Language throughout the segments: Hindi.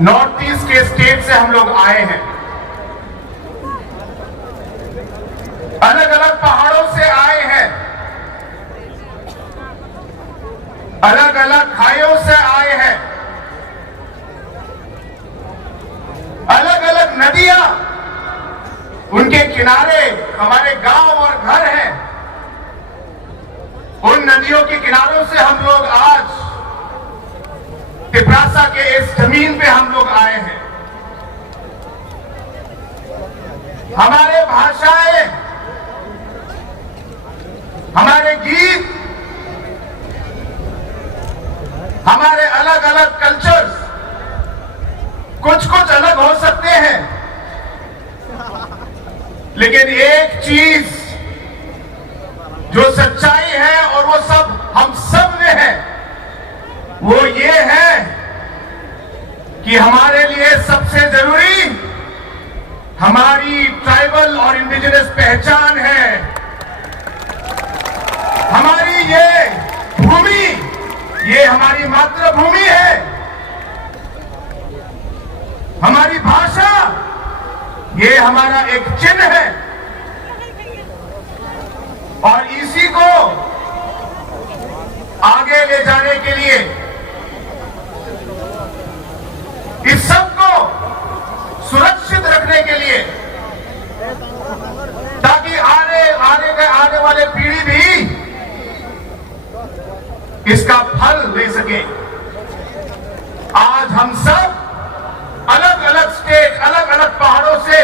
नॉर्थ ईस्ट के स्टेट से हम लोग आए हैं, अलग अलग पहाड़ों से आए हैं, अलग अलग खाइयों से आए हैं, अलग अलग नदियां, उनके किनारे हमारे गांव और घर हैं। उन नदियों के किनारों से हम लोग आज तिपरासा के इस जमीन पे हम लोग आए हैं। हमारे भाषाएं, हमारे गीत, हमारे अलग अलग कल्चर्स कुछ कुछ अलग हो सकते हैं, लेकिन एक चीज जो सच्चाई है और वो सब हम सब में है, वो ये है कि हमारे लिए सबसे जरूरी हमारी ट्राइबल और इंडिजिनस पहचान है। हमारी ये भूमि, ये हमारी मातृभूमि है। हमारी भाषा, ये हमारा एक चिन्ह है। और इसी को आगे ले जाने के लिए, इस सब को सुरक्षित रखने के लिए, ताकि आने वाले पीढ़ी भी इसका फल ले सके, आज हम सब अलग अलग स्टेट, अलग अलग पहाड़ों से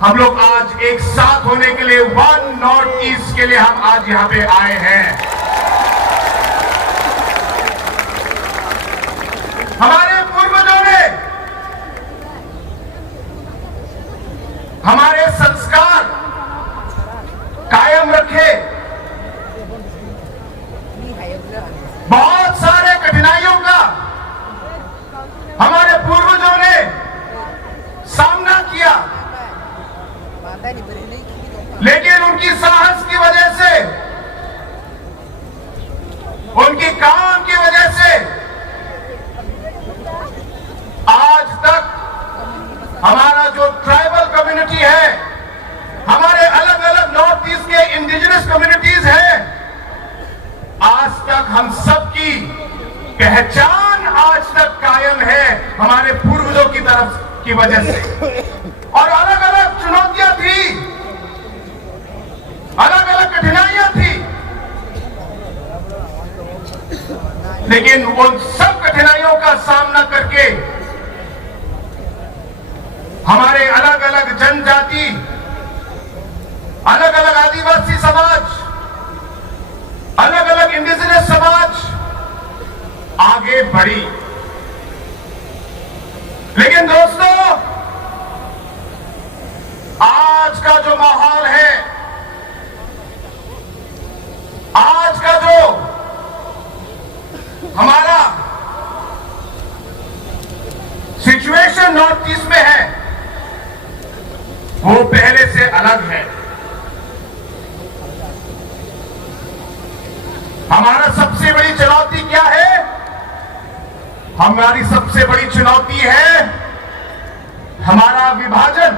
हम लोग आज एक साथ होने के लिए, वन नॉर्थ ईस्ट के लिए हम आज यहां पे आए हैं। हमारे पूर्वजों ने हमारे संस्कार कायम रखे, बहुत सारे कठिनाइयों का हमारे पूर्वजों ने सामना किया, लेकिन उनकी साहस की वजह से, उनकी काम की वजह से आज तक हमारा जो ट्राइबल कम्युनिटी है, हमारे अलग अलग नॉर्थ ईस्ट के इंडिजिनस कम्युनिटीज हैं, आज तक हम सबकी पहचान आज तक कायम है हमारे पूर्वजों की तरफ की वजह से। और अलग अलग चुनौतियां थी, अलग अलग कठिनाइयां थी, लेकिन उन सब कठिनाइयों का सामना करके हमारे अलग अलग जनजाति, अलग अलग आदिवासी समाज, अलग अलग इंडिजिनस समाज आगे बढ़ी। लेकिन दोस्तों, आज का जो माहौल है, आज का जो हमारा सिचुएशन नॉर्थ ईस्ट में है, वो पहले से अलग है। हमारा सबसे बड़ी चुनौती क्या है? हमारी सबसे बड़ी चुनौती है हमारा विभाजन।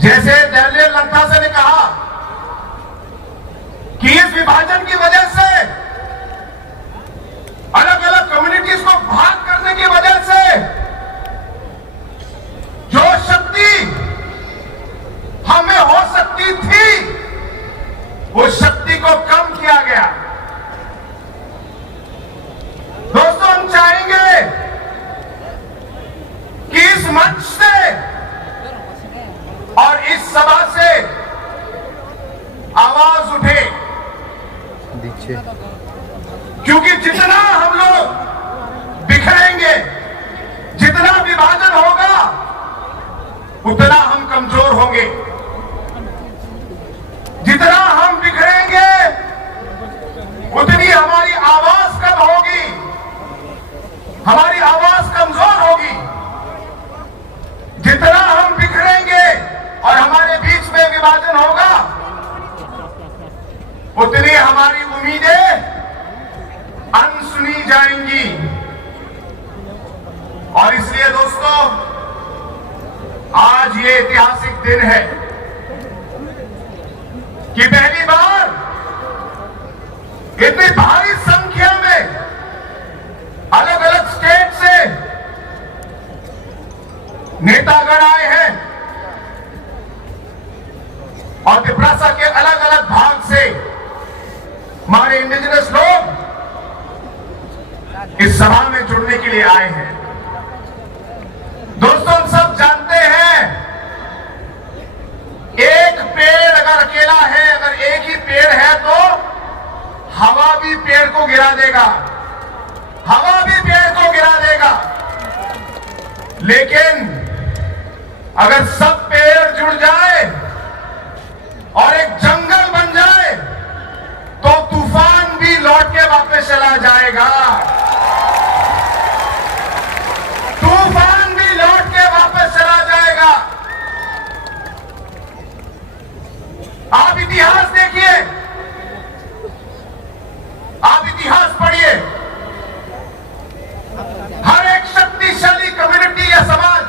जैसे दहलील लंथासे ने कहा कि इस विभाजन की वजह से, अलग अलग कम्युनिटीज को भाग करने की वजह से जो शक्ति हमें हो सकती थी, उस शक्ति को कम किया गया। दोस्तों, हम चाहेंगे कि इस मंच से और इस सभा से आवाज उठे, क्योंकि जितना हम लोग बिखरेंगे, जितना विभाजन होगा, उतना हम कमजोर होंगे। जितना हम बिखरेंगे, उतनी हमारी आवाज कम होगी, हमारी आवाज कमजोर होगी। जितना हम बिखरेंगे और हमारे बीच में विभाजन होगा, उतनी हमारी उम्मीदें अनसुनी जाएंगी। इसलिए दोस्तों आज ये ऐतिहासिक दिन है कि पहली बार इतनी भारी संख्या में अलग अलग स्टेट से नेतागण आए हैं और त्रिपुरा के अलग अलग भाग से हमारे इंडिजिनस लोग इस सभा में जुड़ने के लिए आए हैं। दोस्तों हम सब जानते हैं एक पेड़ अगर अकेला है, अगर एक ही पेड़ है तो हवा भी पेड़ को गिरा देगा, हवा भी पेड़ को गिरा देगा। लेकिन अगर सब पेड़ जुड़ जाए और एक जंगल बन जाए तो तूफान भी लौट के वापस चला जाएगा, तूफान भी लौट के वापस चला जाएगा। आप इतिहास देखिए, आप इतिहास पढ़िए, हर एक शक्तिशाली कम्युनिटी या समाज,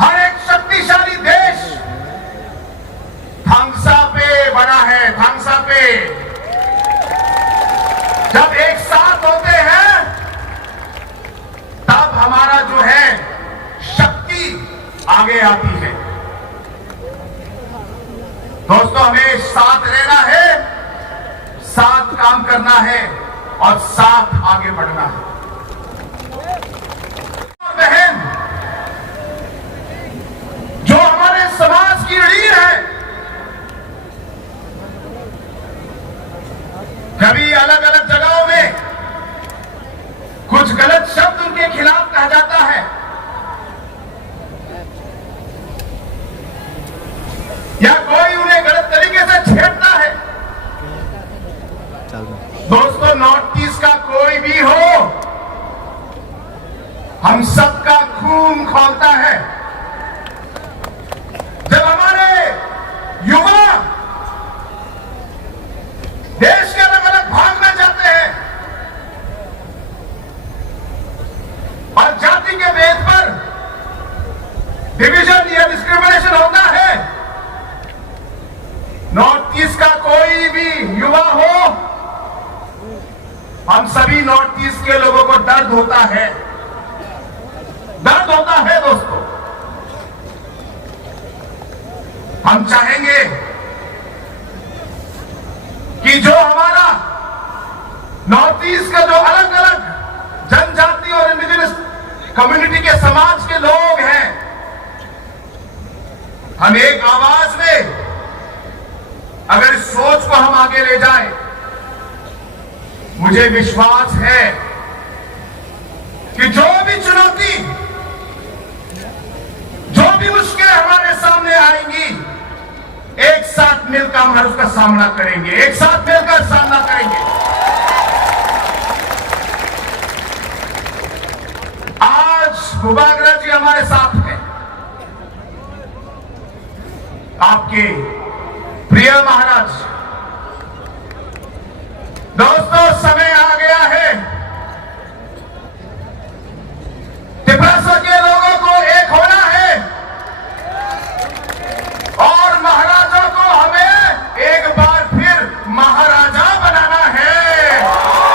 हर एक शक्तिशाली देश थांगसा पे बना है, थांगसा पे। जब एक साथ होते हैं तब हमारा जो है शक्ति आगे आती है। दोस्तों हमें साथ रहना है, साथ काम करना है और साथ आगे बढ़ना है। बहन जो हमारे समाज की रीढ़ है, कभी अलग अलग जगहों में कुछ गलत शब्द उनके खिलाफ कहा जाता है या कोई उन्हें गलत तरीके से छेड़ता है। दोस्तों नॉर्थ ईस्ट का कोई भी हो, हम सबका खून खौलता है जब हमारे युवा देश के अलग अलग भाग में जाते हैं और जाति के भेद पर डिवीजन या डिस्क्रिमिनेशन होता है। नॉर्थ ईस्ट का कोई भी युवा हो, हम सभी नॉर्थ ईस्ट के लोगों को दर्द होता है, दर्द होता है। दोस्तों हम चाहेंगे कि जो हमारा नॉर्थ ईस्ट का जो अलग अलग जनजाति और इंडिजिनस कम्युनिटी के समाज के लोग हैं, हम एक आवाज में अगर इस सोच को हम आगे ले जाएं, मुझे विश्वास है कि जो भी चुनौती, जो भी मुश्किलें हमारे सामने आएंगी, एक साथ मिलकर हम उसका सामना करेंगे, एक साथ मिलकर सामना करेंगे। आज मुबागरा जी हमारे साथ हैं, आपके प्रिय महाराज। दोस्तों समय आ गया है त्रिपुरा के लोगों को एक होना है और महाराजा को हमें एक बार फिर महाराजा बनाना है,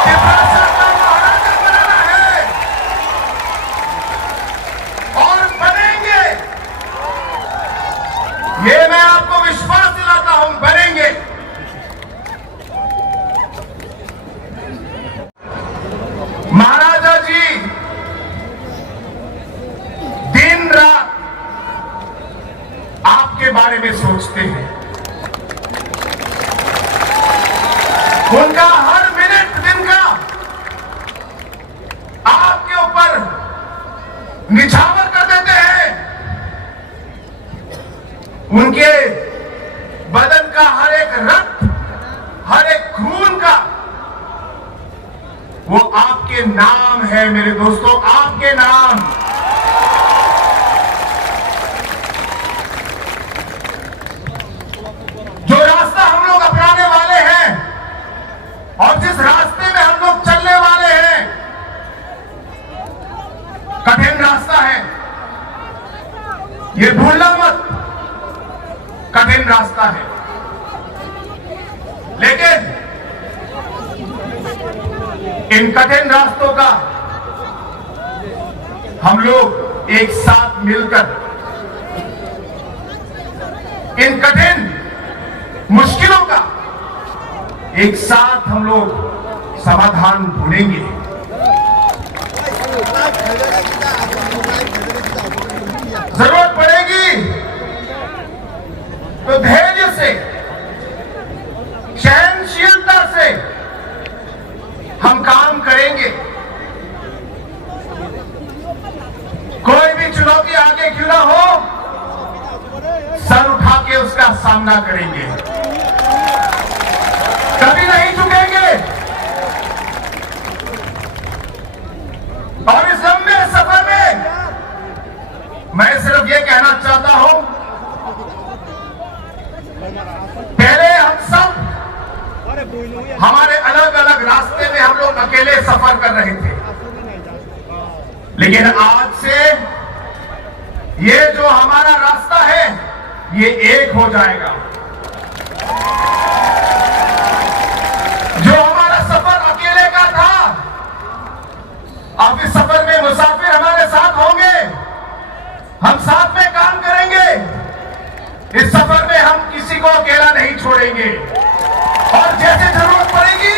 त्रिपुरा का महाराजा बनाना है और बनेंगे। ये मैं आपको विश्वास दिलाता हूं, बनेंगे। महाराजा जी दिन रात आपके बारे में सोचते हैं, उनका हर मिनट दिन का आपके ऊपर निछावर कर देते हैं। उनके बदन का हर एक रक्त, हर एक खून का वो आपके नाम है मेरे दोस्तों, आपके नाम। जो रास्ता हम लोग अपनाने वाले हैं और जिस रास्ते में हम लोग चलने वाले हैं, ये भूलना मत, कठिन रास्ता है, लेकिन इन कठिन रास्तों का हम लोग एक साथ मिलकर इन कठिन मुश्किलों का एक साथ हम लोग समाधान ढूंढेंगे। जरूरत पड़ेगी तो धैर्य से, सहनशीलता से हम काम करेंगे। कोई भी चुनौती आगे क्यों ना हो, सर उठा के उसका सामना करेंगे, कभी नहीं झुकेंगे। और इस लंबे सफर में मैं सिर्फ ये कहना चाहता हूं, पहले हम सब हमारे अलग अलग रास्ते में हम लोग अकेले सफर कर रहे थे, लेकिन आज से ये जो हमारा रास्ता है ये एक हो जाएगा। जो हमारा सफर अकेले का था, अब इस सफर में मुसाफिर हमारे साथ होंगे, हम साथ में काम करेंगे। इस सफर में हम किसी को अकेला नहीं छोड़ेंगे और जैसे जरूरत पड़ेगी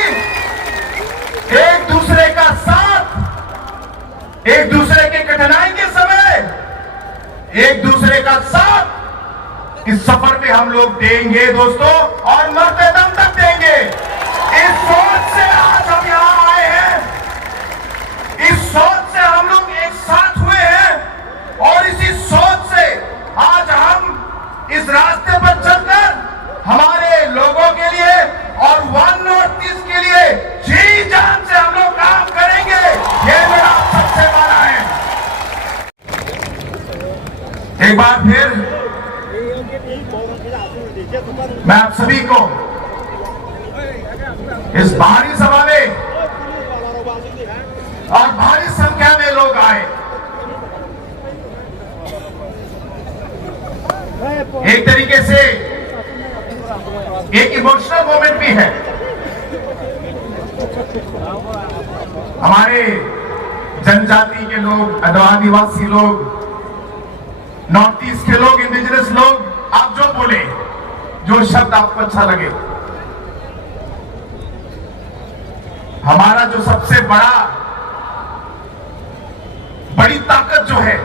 एक दूसरे का साथ, एक दूसरे की कठिनाई के समय एक दूसरे का साथ इस सफर में हम लोग देंगे दोस्तों, और मरते दम तक देंगे। इस सोच से आज हम यहां आए हैं, इस सोच से हम लोग एक साथ हुए हैं और इसी सोच से आज हम इस रास्ते पर चलकर हमारे लोगों के लिए और वन नॉर्थ ईस्ट के लिए जी जान से हम लोग काम करेंगे। ये मेरा सबसे बड़ा है। एक बार फिर मैं आप सभी को इस भारी सभा में और भारी संख्या में लोग आए, एक तरीके से एक इमोशनल मोमेंट भी है। हमारे जनजाति के लोग, आदिवासी लोग, नॉर्थ ईस्ट के लोग, इंडिजिनस लोग, आप जो बोले, जो शब्द आपको अच्छा लगे, हमारा जो सबसे बड़ी ताकत जो है,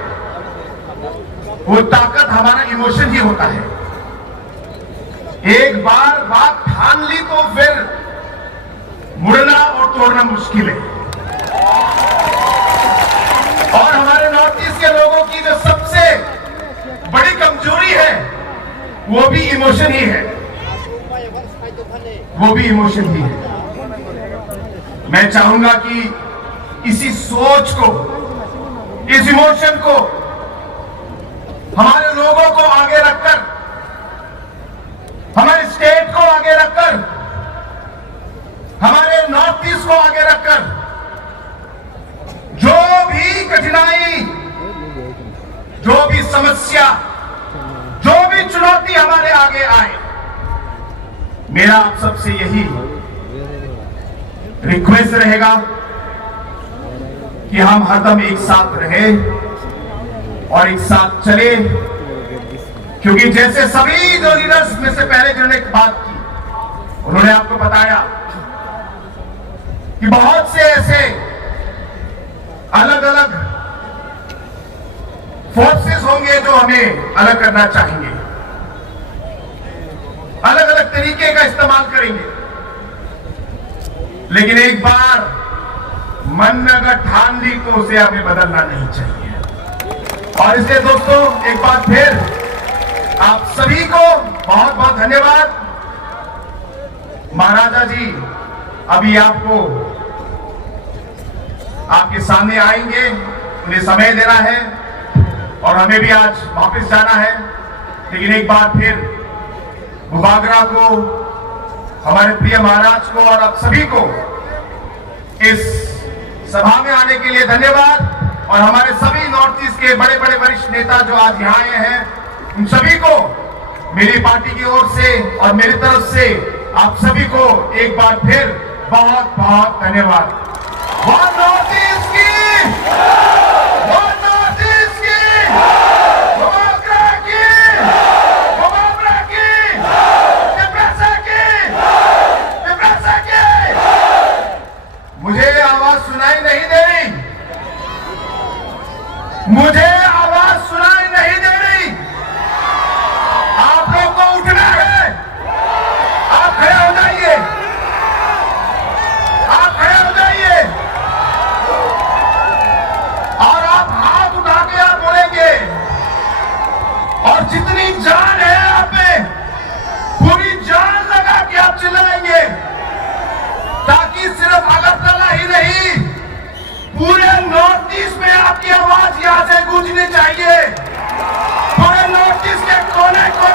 वो ताकत हमारा इमोशन ही होता है। एक बार बात ठान ली तो फिर मुड़ना और तोड़ना मुश्किल है। और हमारे नॉर्थ ईस्ट के लोगों की जो सबसे बड़ी कमजोरी है वो भी इमोशन ही है, वो भी इमोशन ही है। मैं चाहूंगा कि इसी सोच को, इस इमोशन को हमारे लोगों को आगे रखकर, हमारे स्टेट को आगे रखकर, हमारे नॉर्थ ईस्ट को आगे रखकर, जो भी कठिनाई, जो भी समस्या, जो भी चुनौती हमारे आगे आए, मेरा आप सबसे यही रिक्वेस्ट रहेगा कि हम हरदम एक साथ रहें और एक साथ चले। क्योंकि जैसे सभी जो लीडर्स में से पहले जिन्होंने एक बात की, उन्होंने आपको बताया कि बहुत से ऐसे अलग अलग फोर्सेस होंगे जो हमें अलग करना चाहेंगे, अलग अलग तरीके का इस्तेमाल करेंगे, लेकिन एक बार मन में अगर ठान ली तो उसे हमें बदलना नहीं चाहिए। और इसलिए दोस्तों, एक बार फिर आप सभी को बहुत बहुत धन्यवाद। महाराजा जी अभी आपको आपके सामने आएंगे, उन्हें समय देना है और हमें भी आज वापस जाना है। लेकिन एक बार फिर मुबागरा को, हमारे प्रिय महाराज को और आप सभी को इस सभा में आने के लिए धन्यवाद। और हमारे सभी नॉर्थ ईस्ट के बड़े बड़े वरिष्ठ नेता जो आज यहाँ आए हैं, उन सभी को मेरी पार्टी की ओर से और मेरी तरफ से आप सभी को एक बार फिर बहुत बहुत धन्यवाद। वन नॉर्थ ईस्ट की, वन नॉर्थ ईस्ट की, गोमांतरा की, गोमांतरा की, तिपरासा की, तिपरासा की। मुझे आवाज सुनाई नहीं दे रही, मुझे आवाज सुनाई नहीं दे रही। आप लोग को उठना है, आप खड़े हो जाइए, आप खड़े हो जाइए और आप हाथ उठा के आप बोलेंगे और जितनी जान है आप में पूरी जान लगा के आप चिल्लाएंगे, ताकि सिर्फ अगरतला ही नहीं पूरे नॉर्थ ईस्ट में आपकी आवाज यहां से गूंजनी चाहिए। पूरे नॉर्थ ईस्ट के कोने कोने